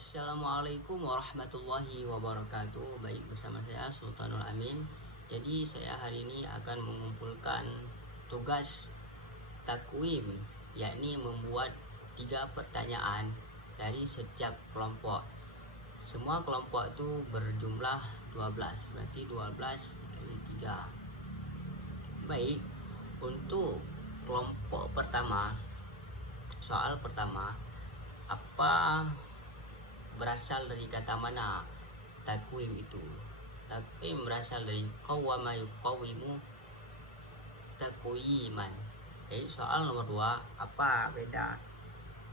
Assalamualaikum warahmatullahi wabarakatuh. Baik, bersama saya Sultanul Amin. Jadi saya hari ini akan mengumpulkan tugas takwim, yakni membuat 3 pertanyaan dari setiap kelompok. Semua kelompok itu berjumlah 12, berarti 12 kali 3. Baik, untuk kelompok pertama, soal pertama, apa berasal dari kata mana takwim itu? Takwim berasal dari qawwama yuqawwimu takwiman. Jadi soal nomor 2, apa beda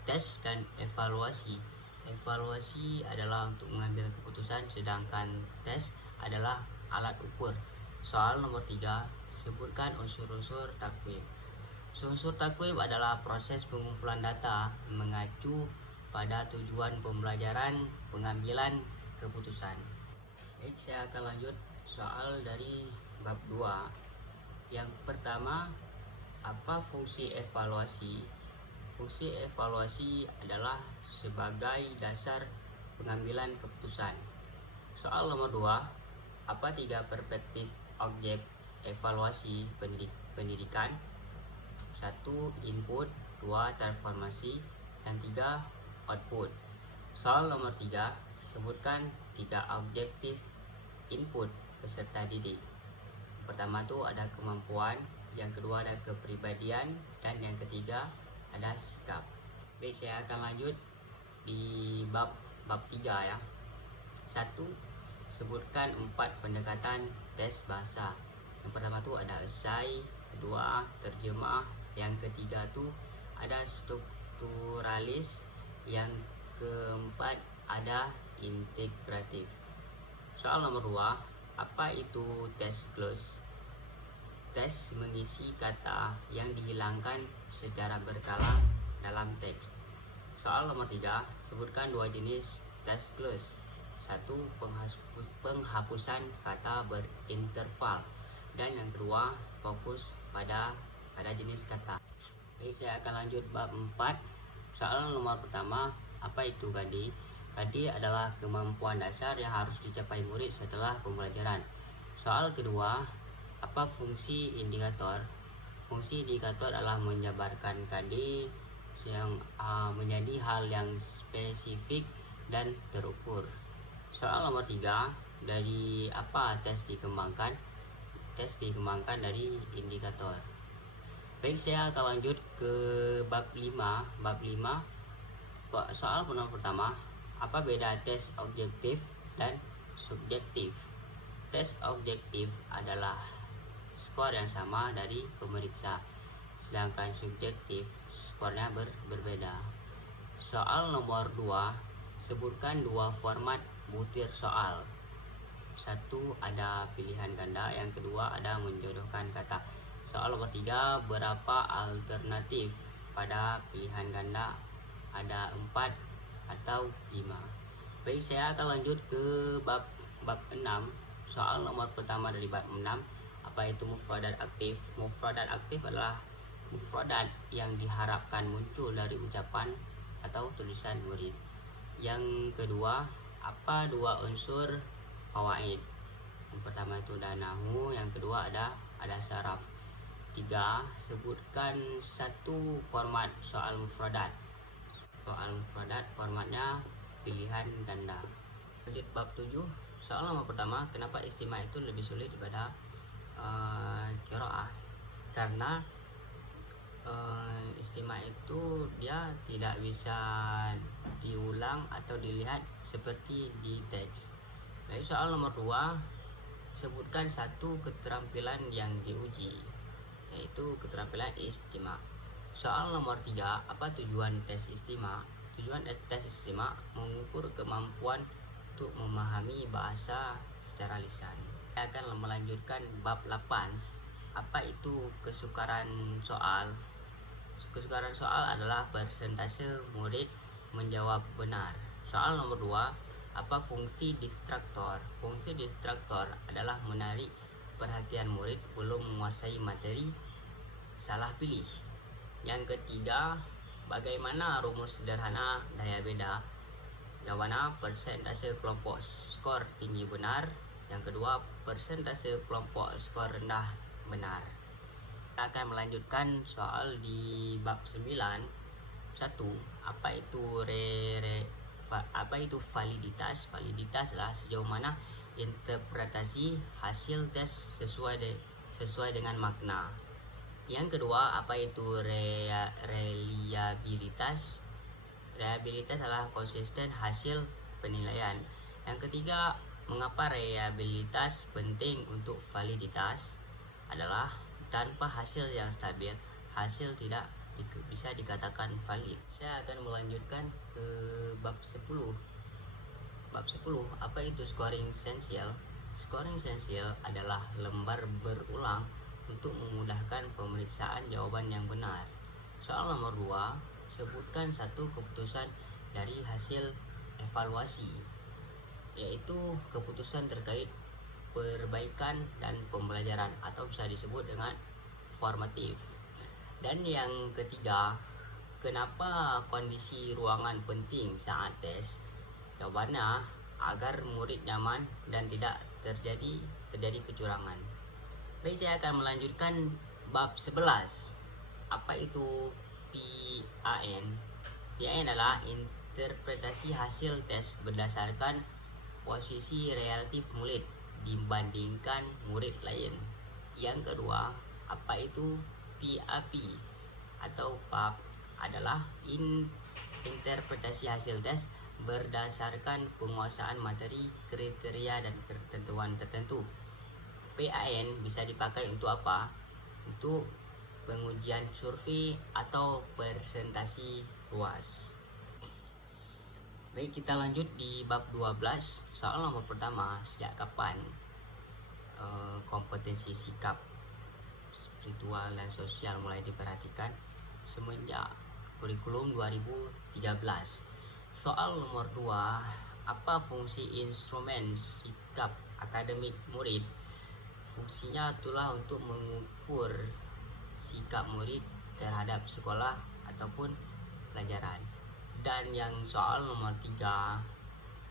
tes dan evaluasi? Evaluasi adalah untuk mengambil keputusan, sedangkan tes adalah alat ukur. Soal nomor 3, sebutkan unsur-unsur takwim. Unsur takwim adalah proses pengumpulan data mengacu pada tujuan pembelajaran, pengambilan keputusan. Baik, saya akan lanjut soal dari bab 2. Yang pertama, apa fungsi evaluasi? Fungsi evaluasi adalah sebagai dasar pengambilan keputusan. Soal nomor 2, apa 3 perspektif objek evaluasi pendidikan? 1. Input, 2. Transformasi, dan 3. Output. Soal nomor 3, sebutkan 3 objektif input peserta didik. Pertama itu ada kemampuan, yang kedua ada kepribadian, dan yang ketiga ada sikap. Baik, saya akan lanjut di bab 3 ya. 1. Sebutkan 4 pendekatan tes bahasa. Yang pertama itu ada esai, kedua terjemah, yang ketiga itu ada strukturalis, yang keempat ada integratif. Soal nomor 2, apa itu tes clause? Tes mengisi kata yang dihilangkan secara berkala dalam teks. Soal nomor 3, sebutkan 2 jenis tes clause. 1. Penghapusan kata berinterval, dan yang kedua fokus pada jenis kata. Baik, saya akan lanjut bab 4. Soal nomor pertama, apa itu KD? KD adalah kemampuan dasar yang harus dicapai murid setelah pembelajaran. Soal kedua, apa fungsi indikator? Fungsi indikator adalah menjabarkan KD yang menjadi hal yang spesifik dan terukur. Soal nomor 3, dari apa tes dikembangkan? Tes dikembangkan dari indikator. Baik, saya akan lanjut ke bab 5. Bab 5, soal nomor pertama, apa beda tes objektif dan subjektif? Tes objektif adalah skor yang sama dari pemeriksa, sedangkan subjektif skornya berbeda. Soal nomor 2, sebutkan 2 format butir soal. 1 ada pilihan ganda, yang kedua ada menjodohkan kata. Soal nomor 3, berapa alternatif pada pilihan ganda? Ada 4 atau 5. Baik, saya akan lanjut ke bab 6. Soal nomor pertama dari bab 6, apa itu mufradat aktif? Mufradat aktif adalah mufradat yang diharapkan muncul dari ucapan atau tulisan murid. Yang kedua, apa 2 unsur fawaid? Yang pertama itu ada nahwu, yang kedua ada saraf. 3. Sebutkan 1 format soal mufradat. Soal mufradat formatnya pilihan ganda. Lanjut bab 7. Soal nomor pertama, kenapa istimewa itu lebih sulit daripada qiraah? Karena istimewa itu dia tidak bisa diulang atau dilihat seperti di teks. Baik, soal nomor 2, sebutkan 1 keterampilan yang diuji, yaitu keterampilan istimewa. Soal nomor 3, apa tujuan tes istimewa? Tujuan tes istimewa mengukur kemampuan untuk memahami bahasa secara lisan. Saya akan melanjutkan bab 8. Apa itu kesukaran soal? Kesukaran soal adalah persentase murid menjawab benar. Soal nomor 2, apa fungsi distraktor? Fungsi distraktor adalah menarik perhatian murid belum menguasai materi, salah pilih. Yang ketiga, bagaimana rumus sederhana daya beda? Jawabannya persentase kelompok skor tinggi benar. Yang kedua, persentase kelompok skor rendah benar. Kita akan melanjutkan soal di bab 9. 1. Apa itu validitas? Validitas adalah sejauh mana interpretasi hasil tes sesuai dengan makna. Yang kedua, apa itu reliabilitas? Reliabilitas adalah konsisten hasil penilaian. Yang ketiga, mengapa reliabilitas penting untuk validitas? Adalah tanpa hasil yang stabil, hasil tidak bisa dikatakan valid. Saya akan melanjutkan ke bab 10. Bab 10, apa itu scoring essential? Scoring essential adalah lembar berulang untuk memudahkan pemeriksaan jawaban yang benar. Soal nomor 2, sebutkan satu keputusan dari hasil evaluasi, yaitu keputusan terkait perbaikan dan pembelajaran atau bisa disebut dengan formatif. Dan yang ketiga, kenapa kondisi ruangan penting saat tes? Jawabannya, agar murid nyaman dan tidak terjadi kecurangan. Baik, saya akan melanjutkan bab 11. Apa itu PAN? PAN adalah interpretasi hasil tes berdasarkan posisi relatif murid dibandingkan murid lain. Yang kedua, apa itu PAP atau PAP? Adalah interpretasi hasil tes berdasarkan penguasaan materi, kriteria, dan ketentuan tertentu. PAN bisa dipakai untuk apa? Untuk pengujian survei atau presentasi luas. Baik, kita lanjut di bab 12. Soal nomor pertama, sejak kapan kompetensi sikap spiritual dan sosial mulai diperhatikan? Semenjak kurikulum 2013. Soal nomor 2, apa fungsi instrumen sikap akademik murid? Fungsinya itulah untuk mengukur sikap murid terhadap sekolah ataupun pelajaran. Dan yang soal nomor 3,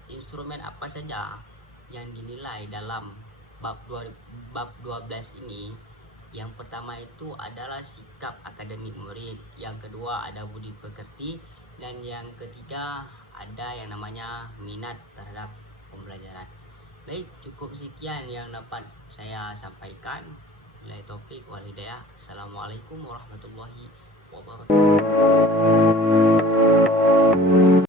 instrumen apa saja yang dinilai dalam bab 12 ini? Yang pertama itu adalah sikap akademik murid, yang kedua ada budi pekerti, dan yang ketiga ada yang namanya minat terhadap pembelajaran. Baik, cukup sekian yang dapat saya sampaikan. Wabillahi taufik wal hidayah. Assalamualaikum warahmatullahi wabarakatuh.